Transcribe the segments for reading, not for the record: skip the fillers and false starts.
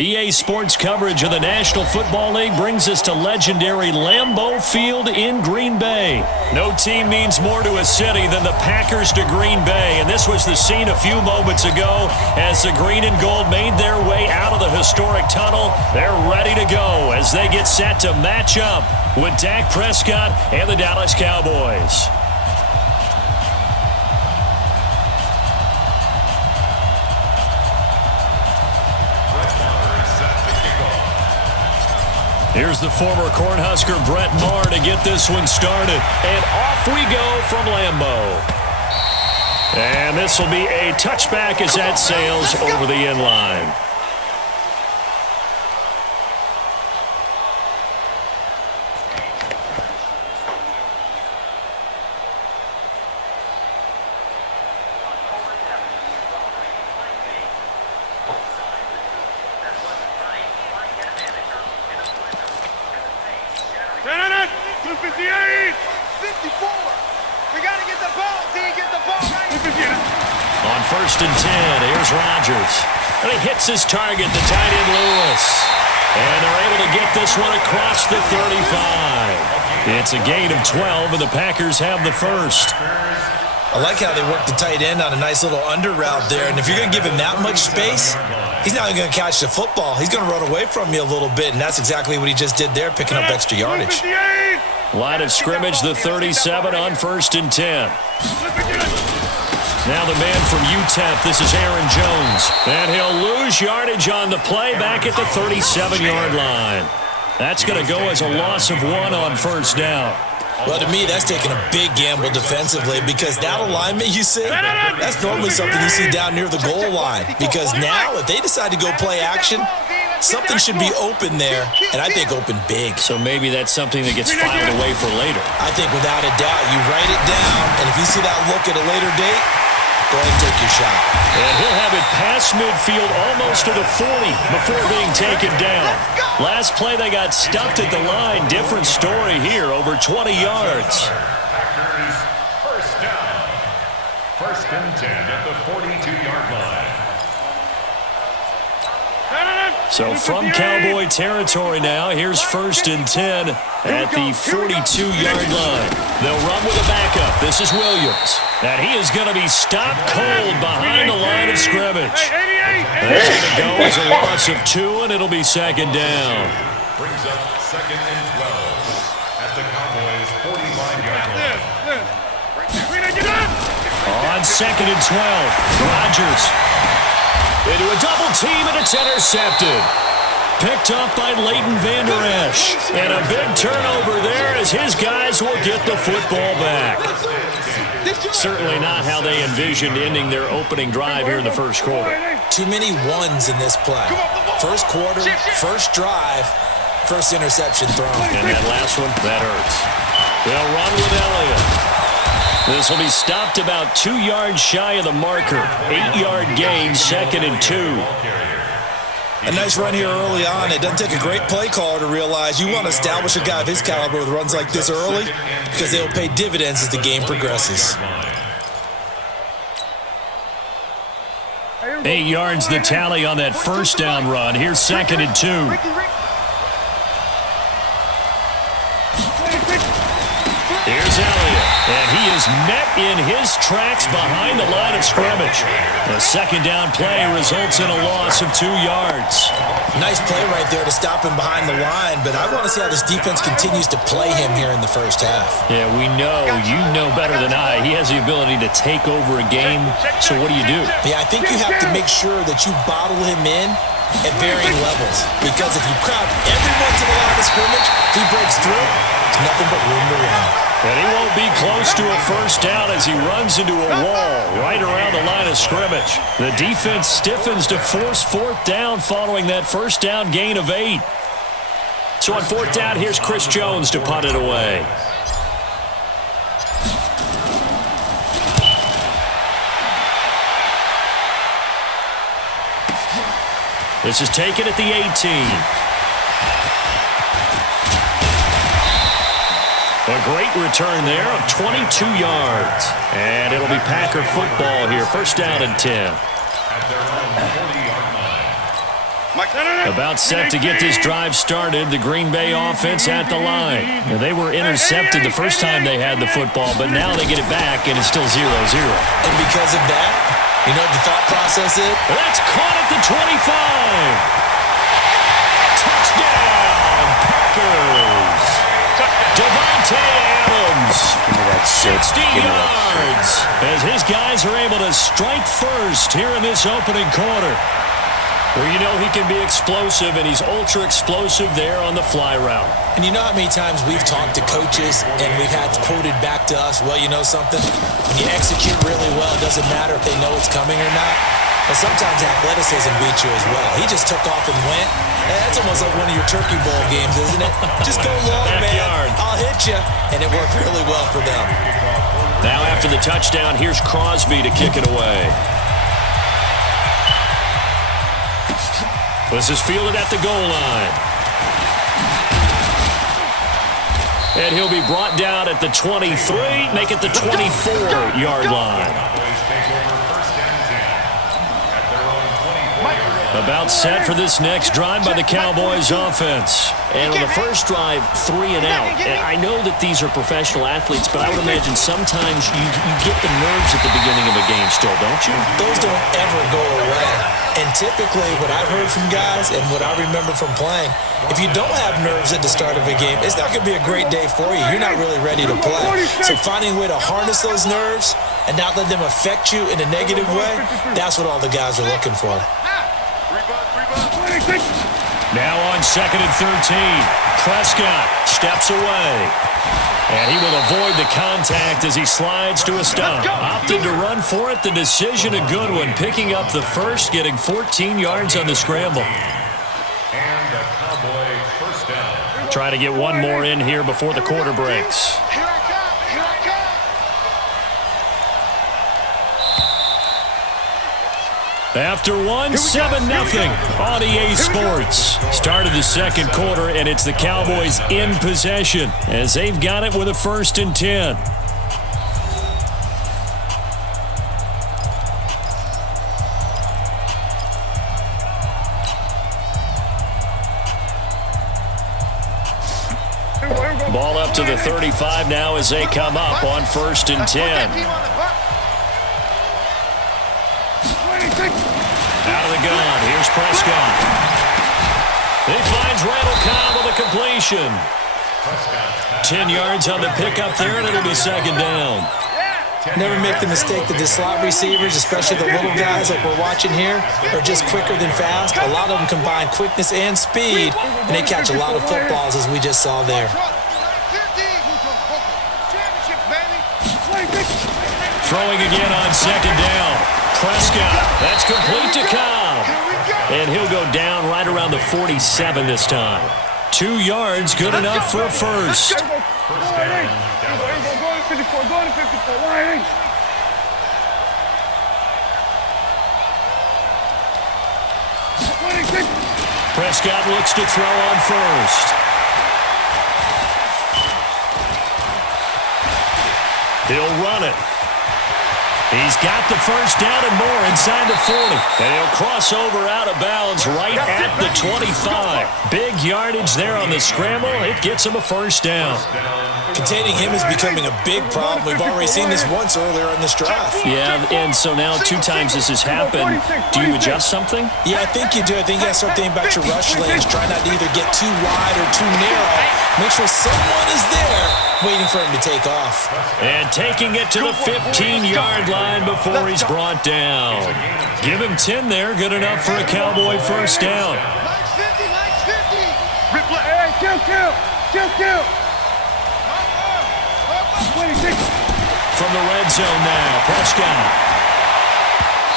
EA Sports coverage of the National Football League brings us to legendary Lambeau Field in Green Bay. No team means more to a city than the Packers to Green Bay, and this was the scene a few moments ago as the green and gold made their way out of the historic tunnel. They're ready to go as they get set to match up with Dak Prescott and the Dallas Cowboys. Here's the former Cornhusker Brett Maher to get this one started. And off we go from Lambeau. And this will be a touchback as that sails over the end line. On 1st and 10, here's Rodgers. And he hits his target, the tight end Lewis. And they're able to get this one across the 35. It's a gain of 12, and the Packers have the first. I like how they work the tight end on a nice little under route there. And if you're going to give him that much space, he's not going to catch the football. He's going to run away from you a little bit, and that's exactly what he just did there, picking up extra yardage. Line of scrimmage, the 37 on 1st and 10. Now the man from UTEP, this is Aaron Jones. And he'll lose yardage on the play back at the 37-yard line. That's going to go as a loss of 1 on 1st down. Well, to me, that's taking a big gamble defensively because that alignment you see, that's normally something you see down near the goal line. Because now, if they decide to go play action, something should be open there, and I think open big. So maybe that's something that gets filed away for later. I think without a doubt, you write it down, and if you see that look at a later date, go ahead and take your shot. And he'll have it past midfield almost to the 40 before being taken down. Last play they got stuffed at the line. Different story here, over 20 yards. First down. 1st and 10 at the 42-yard line. So from Cowboy territory now, here's 1st and 10 at the 42-yard line. They'll run with a backup. This is Williams. And he is going to be stopped cold behind the line of scrimmage. That's going to go as a loss of 2, and it'll be 2nd down. Brings up 2nd and 12 at the Cowboys' 45-yard line. On 2nd and 12, Rodgers into a double team, and it's intercepted. Picked up by Leighton Vander Esch. And a big turnover there as his guys will get the football back. Certainly not how they envisioned ending their opening drive here in the 1st quarter. Too many ones in this play. 1st quarter, 1st drive, 1st interception thrown. And that last one, that hurts. They'll run with Elliott. This will be stopped about 2 yards shy of the marker. 8-yard gain, 2nd and 2. A nice run here early on. It doesn't take a great play caller to realize you want to establish a guy of his caliber with runs like this early because they'll pay dividends as the game progresses. 8 yards the tally on that 1st down run. Here's 2nd and 2. Here's Elliott, and he is met in his tracks behind the line of scrimmage. The 2nd down play results in a loss of 2 yards. Nice play right there to stop him behind the line, but I want to see how this defense continues to play him here in the 1st half. Yeah, we know, you know better than I, he has the ability to take over a game, so what do you do? Yeah, I think you have to make sure that you bottle him in at varying levels, because if you crowd everyone to the line of scrimmage, if he breaks through, there's nothing but room to run. And he won't be close to a 1st down as he runs into a wall right around the line of scrimmage. The defense stiffens to force 4th down following that 1st down gain of 8. So on 4th down, here's Chris Jones to punt it away. This is taken at the 18. A great return there of 22 yards. And it'll be Packer football here. 1st down and 10. At their own 40-yard line. About set to get this drive started, the Green Bay offense at the line. Now, they were intercepted the first time they had the football, but now they get it back, and it's still 0-0. And because of that, you know what the thought process is? That's caught at the 25. Touchdown, Packers. Devontae Adams, 60 yards, as his guys are able to strike first here in this opening quarter. Well, you know he can be explosive, and he's ultra-explosive there on the fly route. And you know how many times we've talked to coaches and we've had quoted back to us, well, you know something? When you execute really well, it doesn't matter if they know it's coming or not. But sometimes athleticism beats you as well. He just took off and went. And that's almost like one of your Turkey Bowl games, isn't it? Just go long, man. I'll hit you. And it worked really well for them. Now after the touchdown, here's Crosby to kick it away. This is fielded at the goal line. And he'll be brought down at the 23, make it the 24-yard line. About set for this next drive by the Cowboys offense. And on the first drive, 3 and out. And I know that these are professional athletes, but I would imagine sometimes you get the nerves at the beginning of a game still, don't you? Those don't ever go away. And typically what I've heard from guys and what I remember from playing, if you don't have nerves at the start of a game, it's not going to be a great day for you. You're not really ready to play. So finding a way to harness those nerves and not let them affect you in a negative way, that's what all the guys are looking for. Now on 2nd and 13, Prescott steps away. And he will avoid the contact as he slides to a stop. Opted to run for it. The decision a good one. Picking up the first, getting 14 yards on the scramble. And a Cowboy first down. Try to get one more in here before the quarter breaks. After one, 7-0 on EA Sports. Started the second quarter, and it's the Cowboys in possession as they've got it with a 1st and 10. Ball up to the 35 now as they come up on 1st and 10. Out of the gun, here's Prescott. He finds Randall Cobb with a completion. 10 yards on the pickup there, and it'll be 2nd down. Never make the mistake that the slot receivers, especially the little guys like we're watching here, are just quicker than fast. A lot of them combine quickness and speed, and they catch a lot of footballs, as we just saw there. Throwing again on 2nd down. Prescott, that's complete to Cobb. And he'll go down right around the 47 this time. 2 yards, good enough for a first. Prescott looks to throw on first. He'll run it. He's got the first down and more inside the 40. And he'll cross over out of bounds right at the 25. Big yardage there on the scramble. It gets him a first down. Containing him is becoming a big problem. We've already seen this once earlier in this drive. Yeah, and so now 2 times this has happened. Do you adjust something? Yeah, I think you do. I think you got to start thinking about your rush lanes. Try not to either get too wide or too narrow. Make sure someone is there waiting for him to take off. And taking it to the 15-yard line before he's brought down. Give him 10 there. Good enough for a Cowboy first down. From the red zone now, Prescott.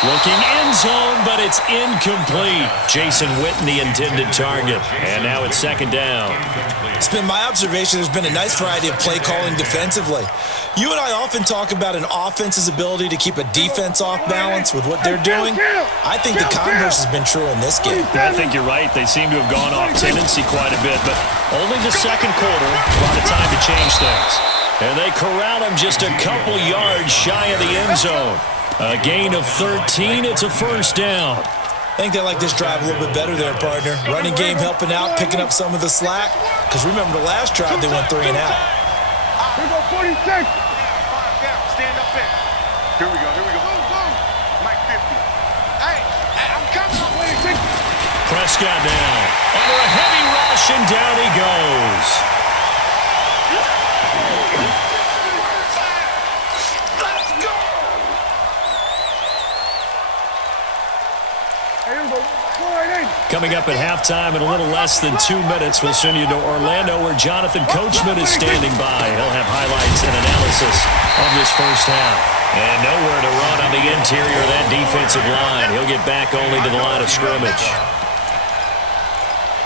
Looking end zone, but it's incomplete. Jason Witten, the intended target. And now it's 2nd down. It's been my observation there's been a nice variety of play calling defensively. You and I often talk about an offense's ability to keep a defense off balance with what they're doing. I think the converse has been true in this game. I think you're right. They seem to have gone off tendency quite a bit, but only the second quarter. A lot of time to change things. And they corral him just a couple yards shy of the end zone. A gain of 13. It's a first down. think they like this drive a little bit better there, partner. Running game helping out, picking up some of the slack. Because remember the last drive, they went 3 and out. Here we go, 46. Stand up there. Here we go. Mike 50. Hey, I'm coming. Prescott now. Under a heavy rush, and down he goes. Let's go. Coming up at halftime in a little less than 2 minutes, we'll send you to Orlando where Jonathan Coachman is standing by. He'll have highlights and analysis of this first half. And nowhere to run on the interior of that defensive line. He'll get back only to the line of scrimmage.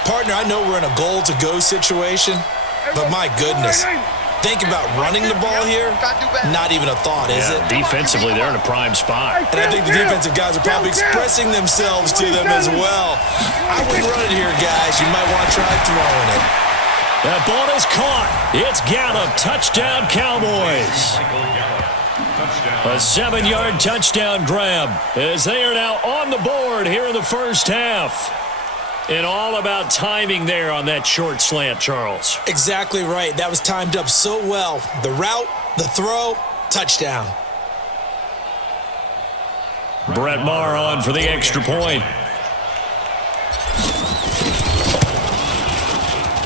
Partner, I know we're in a goal-to-go situation, but my goodness. Think about running the ball here, not even a thought, is it? Defensively, they're in a prime spot. And I think the defensive guys are probably expressing themselves to them as well. I wouldn't run it here, guys. You might want to try throwing it. That ball is caught. It's Gallup. Touchdown, Cowboys. A 7-yard touchdown grab as they are now on the board here in the first half. And all about timing there on that short slant, Charles. Exactly right. That was timed up so well. The route, the throw, touchdown. Brett Maher on for the extra point.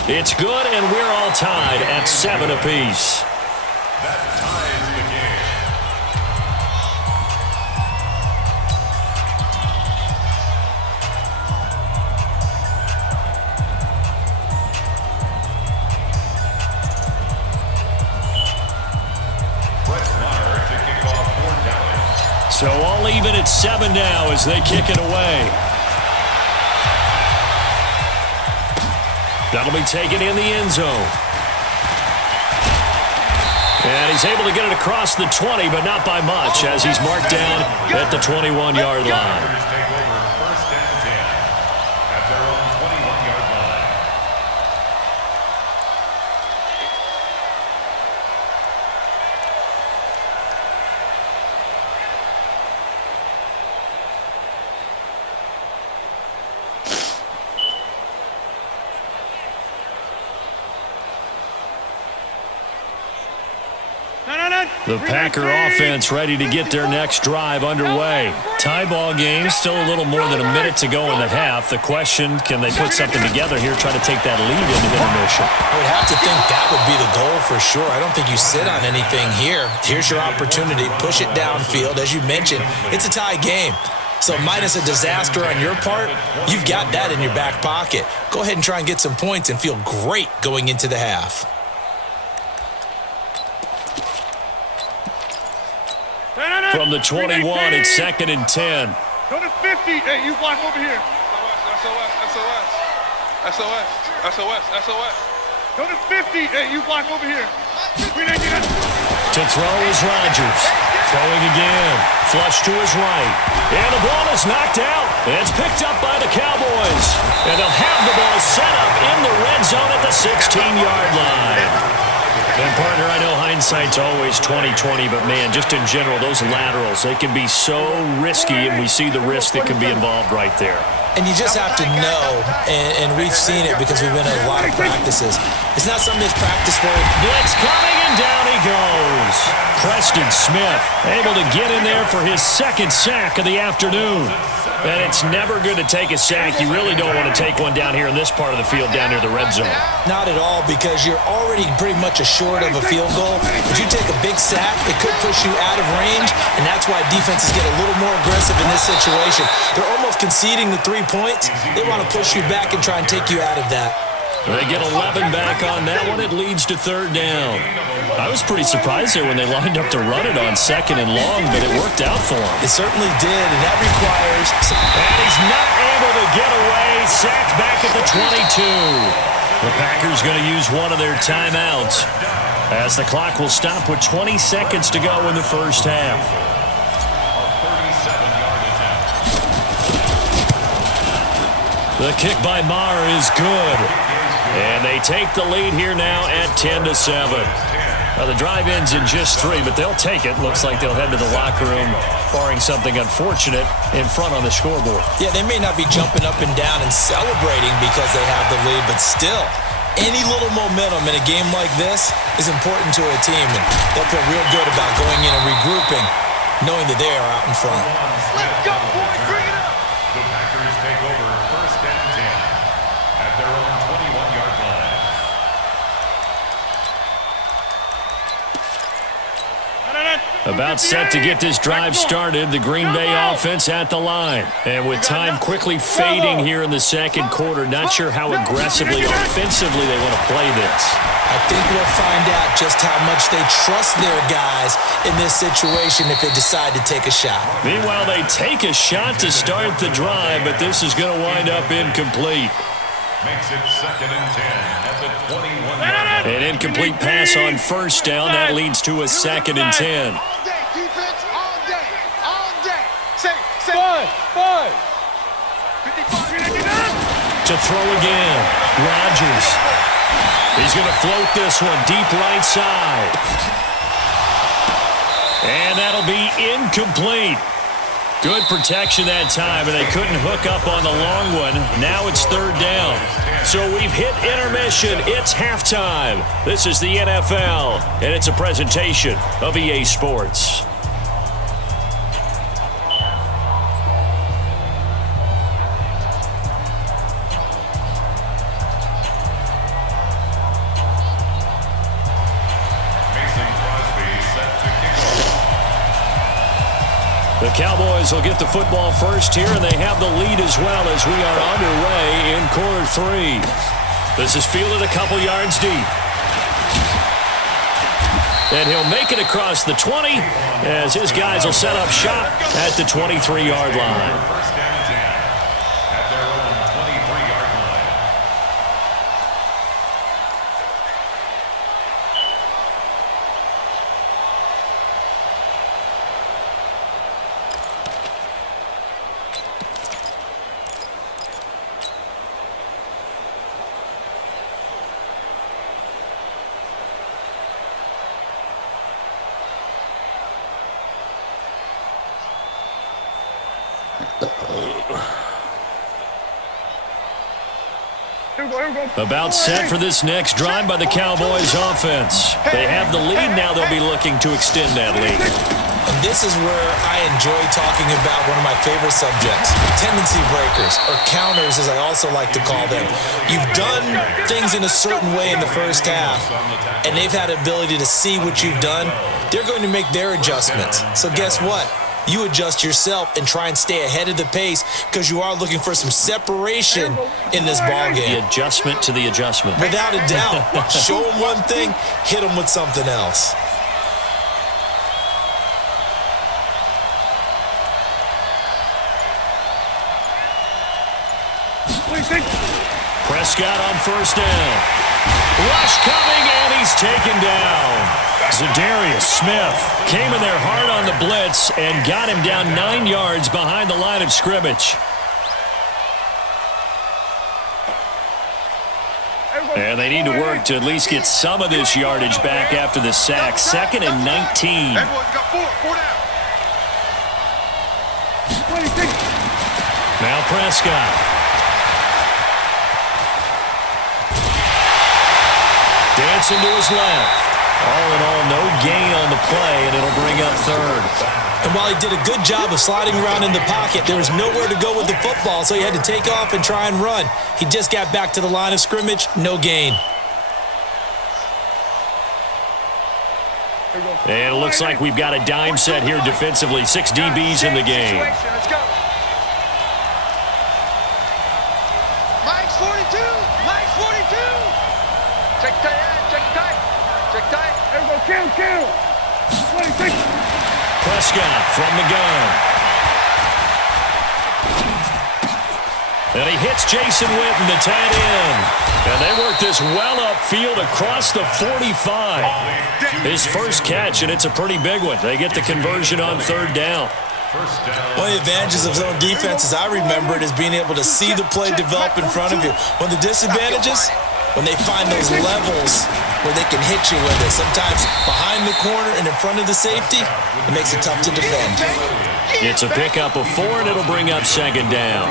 It's good, and we're all tied at 7 apiece. That ties the game. So all even at 7 now as they kick it away. That'll be taken in the end zone. And he's able to get it across the 20, but not by much as he's marked down at the 21-yard line. Take over first and 10 at their own 21-yard line. The Packer offense ready to get their next drive underway. Tie ball game, still a little more than a minute to go in the half. The question, can they put something together here, try to take that lead into intermission? I would have to think that would be the goal for sure. I don't think you sit on anything here. Here's your opportunity. Push it downfield. As you mentioned, it's a tie game. So minus a disaster on your part, you've got that in your back pocket. Go ahead and try and get some points and feel great going into the half. From the 21, it's 2nd and 10. Go to 50. Hey, you block over here. SOS. Go to 50. Hey, you block over here. To throw is Rodgers. Throwing again. Flush to his right. And the ball is knocked out. It's picked up by the Cowboys. And they'll have the ball set up in the red zone at the 16-yard line. And, partner, I know hindsight's always 20/20, but, man, just in general, those laterals, they can be so risky, and we see the risk that can be involved right there. And you just have to know, and we've seen it because we've been at a lot of practices. It's not something that's practiced for. Blitz coming, and down he goes. Preston Smith able to get in there for his 2nd sack of the afternoon. And it's never good to take a sack. You really don't want to take one down here in this part of the field down near the red zone. Not at all, because you're already pretty much assured of a field goal. But you take a big sack, it could push you out of range, and that's why defenses get a little more aggressive in this situation. They're almost conceding the 3 points. They want to push you back and try and take you out of that. They get 11 back on that one. It leads to 3rd down. I was pretty surprised there when they lined up to run it on 2nd and long, but it worked out for them. It certainly did, and that requires... And he's not able to get away. Sacked back at the 22. The Packers going to use one of their timeouts as the clock will stop with 20 seconds to go in the first half. The kick by Maher is good. And they take the lead here now at 10-7. Well, the drive ends in just 3, but they'll take it. Looks like they'll head to the locker room, barring something unfortunate, in front on the scoreboard. Yeah, they may not be jumping up and down and celebrating because they have the lead, but still, any little momentum in a game like this is important to a team, and they'll feel real good about going in and regrouping, knowing that they are out in front. Let's go, boys. Bring it up. The Packers take over 1st and 10 at their own 21-yard line. About set to get this drive started, the Green Bay offense at the line. And with time quickly fading here in the second quarter, not sure how aggressively, offensively they want to play this. I think we'll find out just how much they trust their guys in this situation if they decide to take a shot. Meanwhile, they take a shot to start the drive, but this is going to wind up incomplete. Makes it 2nd and 10 at the 21-yard line. An incomplete pass on 1st down. That leads to a 2nd and 10. All day, defense, all day, all day. Say, Five. 55. To throw again, Rodgers. He's going to float this one deep right side. And that'll be incomplete. Good protection that time, and they couldn't hook up on the long one. Now it's 3rd down. So we've hit intermission. It's halftime. This is the NFL, and it's a presentation of EA Sports. The Cowboys will get the football first here, and they have the lead as well as we are underway in quarter 3. This is fielded a couple yards deep. And he'll make it across the 20 as his guys will set up shop at the 23-yard line. 1st and 10 at their own 23-yard line. About set for this next drive by the Cowboys offense. They have the lead. Now they'll be looking to extend that lead. And this is where I enjoy talking about one of my favorite subjects, tendency breakers, or counters as I also like to call them. You've done things in a certain way in the first half, and they've had the ability to see what you've done. They're going to make their adjustments. So guess what? You adjust yourself and try and stay ahead of the pace because you are looking for some separation in this ball game. The adjustment to the adjustment. Without a doubt. Show them one thing, hit them with something else. Prescott on 1st down. Rush coming, and he's taken down. Zadarius Smith came in there hard on the blitz and got him down 9 yards behind the line of scrimmage. And they need to work to at least get some of this yardage back after the sack. 2nd and 19. Now Prescott. Dancing to his left. All in all, no gain on the play, and it'll bring up 3rd. And while he did a good job of sliding around in the pocket, there was nowhere to go with the football, so he had to take off and try and run. He just got back to the line of scrimmage, no gain. And it looks like we've got a dime set here defensively. 6 DBs in the game. Let's go. Mike's 42. Mike's 42. Check tight. Check tight. Check tight. There we go. Kill. 26. Prescott from the gun. And he hits Jason Witten, the tight end. And they work this well upfield across the 45. His first catch, and it's a pretty big one. They get the conversion on 3rd down. One of the advantages of zone defense, as I remember it, is being able to see the play develop in front of you. One of the disadvantages, when they find those levels where they can hit you with it. Sometimes behind the corner and in front of the safety, it makes it tough to defend. It's a pickup of 4, and it'll bring up second down.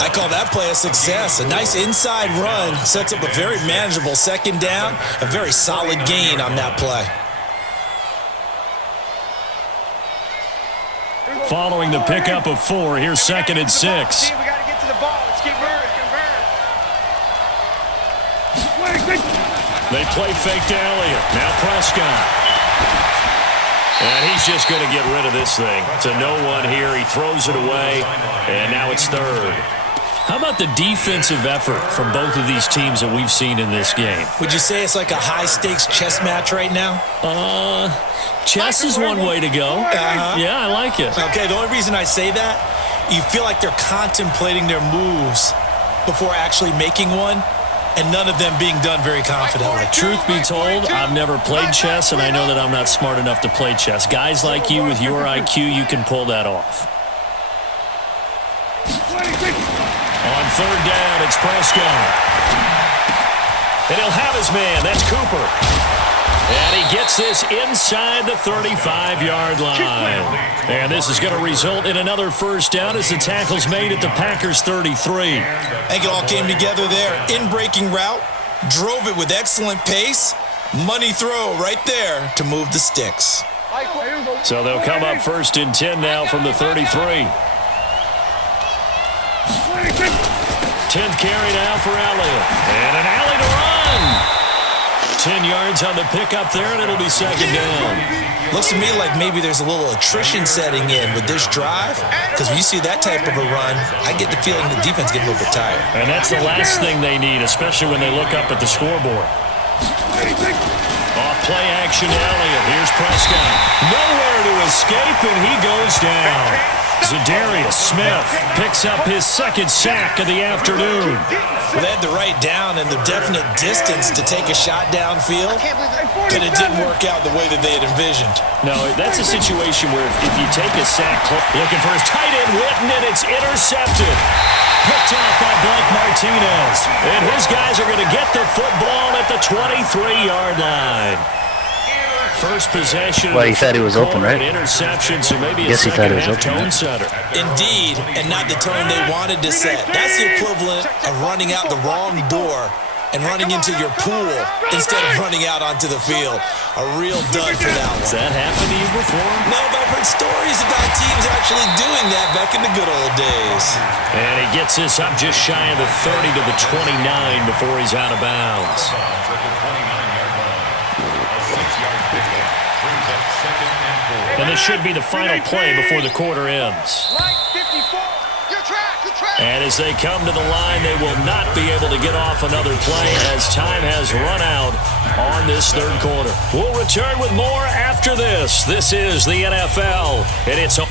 I call that play a success. A nice inside run sets up a very manageable second down, a very solid gain on that play. Following the pickup of 4, here's second and 6. We got to get to the ball. Let's keep moving. They play fake to Elliott. Now Prescott. And he's just going to get rid of this thing. To no one here. He throws it away, and now it's third. How about the defensive effort from both of these teams that we've seen in this game? Would you say it's like a high-stakes chess match right now? Chess is one way to go. Yeah, I like it. Okay, the only reason I say that, you feel like they're contemplating their moves before actually making one, and none of them being done very confidently. Truth be told, I've never played chess, and I know that I'm not smart enough to play chess. Guys like you with your IQ, you can pull that off. On third down, it's Prescott. And he'll have his man. That's Cooper. And he gets this inside the 35-yard line. And this is going to result in another first down as the tackle's made at the Packers' 33. I think it all came together there. In-breaking route, drove it with excellent pace. Money throw right there to move the sticks. So they'll come up first and 10 now from the 33. 10th carry now for Elliott. And an alley to run. 10 yards on the pickup there, and it'll be second down. Looks to me like maybe there's a little attrition setting in with this drive, because when you see that type of a run, I get the feeling the defense getting a little bit tired. And that's the last thing they need, especially when they look up at the scoreboard. Off play action to Elliott. Here's Prescott. Nowhere to escape, and he goes down. Zadarius Smith picks up his second sack of the afternoon. Well, they had the right down and the definite distance to take a shot downfield, but it didn't work out the way that they had envisioned. No, that's a situation where if you take a sack, looking for his tight end, Witten, and it's intercepted. Picked off by Blake Martinez. And his guys are going to get the football at the 23-yard line. First possession. Well, he thought he was open, right? Interception, so maybe Yes, he thought it was open. Tone setter. Indeed, and not the tone they wanted to set. That's the equivalent of running out the wrong door and running into your pool instead of running out onto the field. A real dud for that one. Has that happened to you before? No, but I've heard stories about teams actually doing that back in the good old days. And he gets this up just shy of the 30 to the 29 before he's out of bounds. And this should be the final play before the quarter ends. And as they come to the line, they will not be able to get off another play as time has run out on this third quarter. We'll return with more after this. This is the NFL, and it's on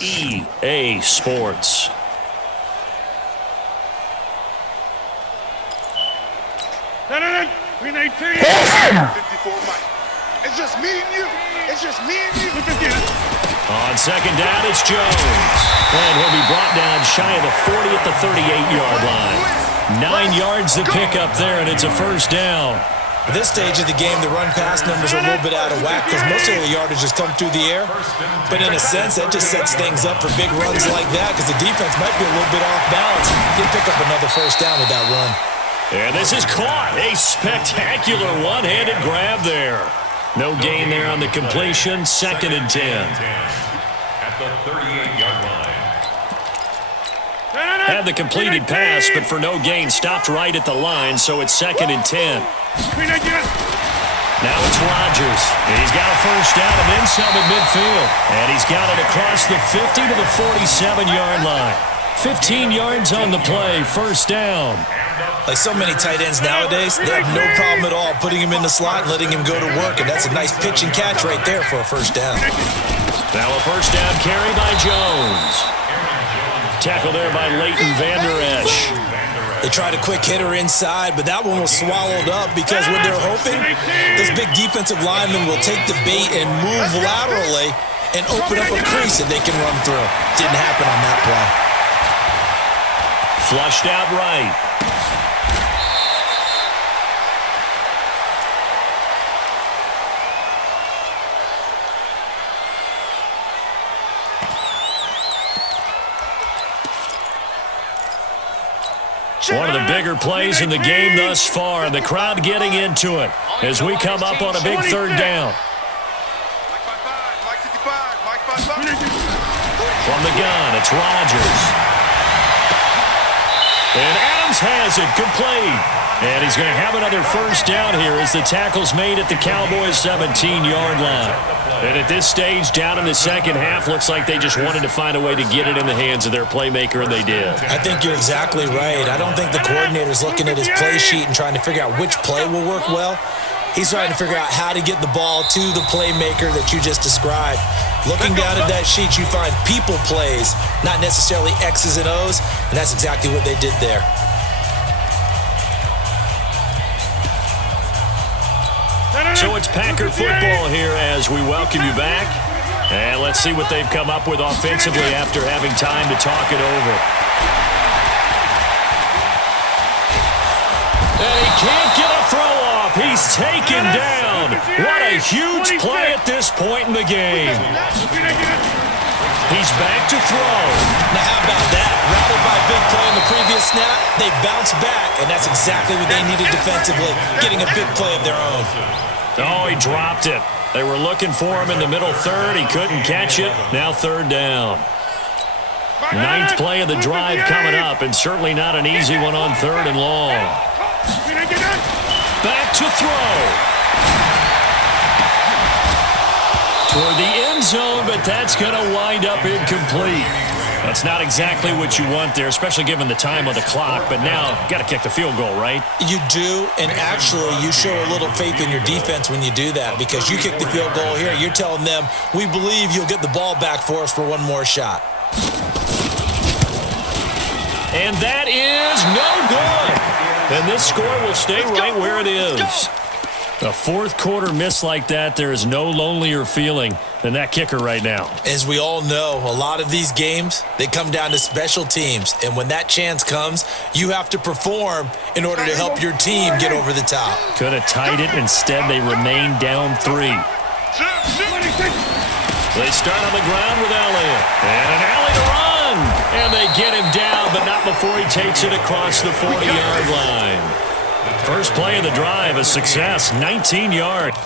EA Sports. We need 54 Mike. It's just me and you. It's just me and you. On second down, it's Jones. And he'll be brought down shy of the 40 at the 38-yard line. 9 yards to pick up there, and it's a first down. At this stage of the game, the run-pass numbers are a little bit out of whack because most of the yardage has come through the air. But in a sense, that just sets things up for big runs like that because the defense might be a little bit off balance. He'll pick up another first down with that run. And this is caught. A spectacular one-handed grab there. No gain there on the completion. 2nd and 10. At the 38-yard line. Had the completed pass, but for no gain, stopped right at the line, so it's 2nd and 10. Now it's Rodgers. He's got a first down and then some at midfield. And he's got it across the 50 to the 47-yard line. 15 yards on the play, first down. Like so many tight ends nowadays, they have no problem at all putting him in the slot and letting him go to work, and that's a nice pitch and catch right there for a first down. Now a first down carry by Jones. Tackle there by Leighton Vander Esch. They tried a quick hitter inside, but that one was swallowed up because what they're hoping, this big defensive lineman will take the bait and move laterally and open up a crease that they can run through. Didn't happen on that play. Flushed out right. One of the bigger plays in the game thus far, and the crowd getting into it as we come up on a big third down. From the gun, it's Rodgers. And Adams has it, complete. And he's going to have another first down here as the tackle's made at the Cowboys' 17-yard line. And at this stage, down in the second half, looks like they just wanted to find a way to get it in the hands of their playmaker, and they did. I think you're exactly right. I don't think the coordinator's looking at his play sheet and trying to figure out which play will work well. He's trying to figure out how to get the ball to the playmaker that you just described. Looking down at that sheet, you find people plays, not necessarily X's and O's, and that's exactly what they did there. So it's Packer football here as we welcome you back. And let's see what they've come up with offensively after having time to talk it over. And he can't get a throw off. He's taken down. What a huge play at this point in the game. He's back to throw. Now how about that? Routed by a big play in the previous snap, they bounce back, and that's exactly what they needed defensively, getting a big play of their own. Oh, he dropped it. They were looking for him in the middle third. He couldn't catch it. Now third down. 9th play of the drive coming up, and certainly not an easy one on 3rd and long. Back to throw. Toward the end zone, but that's going to wind up incomplete. That's not exactly what you want there, especially given the time on the clock. But now, you got to kick the field goal, right? You do, and actually, you show a little faith in your defense when you do that, because you kick the field goal here. You're telling them, we believe you'll get the ball back for us for one more shot. And that is no good. And this score will stay right where it is. A fourth quarter miss like that, there is no lonelier feeling than that kicker right now. As we all know, a lot of these games, they come down to special teams. And when that chance comes, you have to perform in order to help your team get over the top. Could have tied it. Instead, they remain down 3. They start on the ground with Elliott. And an alley to run. And they get him down, but not before he takes it across the 40-yard line. First play of the drive, a success, 19 yards.